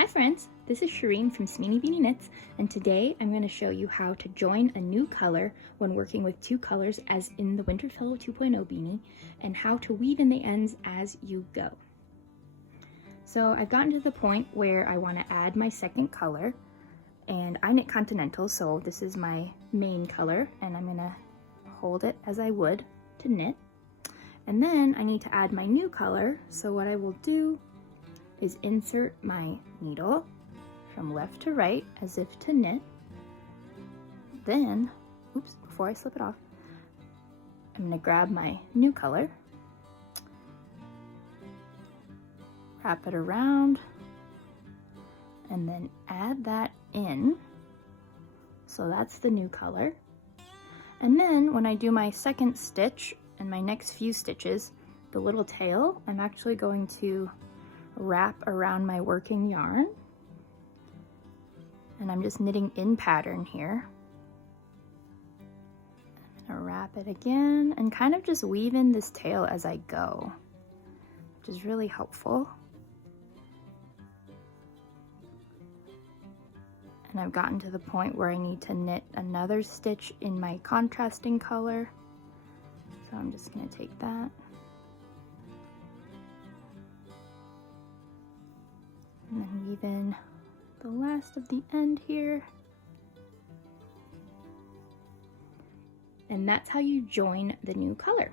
Hi friends, this is Shireen from Smeeny Beanie Knits, and today I'm going to show you how to join a new color when working with two colors as in the Winterfellow 2.0 beanie, and how to weave in the ends as you go. So I've gotten to the point where I want to add my second color, and I knit Continental, so this is my main color, and I'm going to hold it as I would to knit. And then I need to add my new color, so what I will do is insert my needle from left to right as if to knit. Then, oops, before I slip it off, I'm going to grab my new color, wrap it around, and then add that in. So that's the new color. And then when I do my second stitch and my next few stitches, the little tail, I'm actually going to wrap around my working yarn, and I'm just knitting in pattern here. I'm gonna wrap it again and kind of just weave in this tail as I go, which is really helpful. And I've gotten to the point where I need to knit another stitch in my contrasting color, so I'm just gonna take that and then weave in the last of the end here. And that's how you join the new color.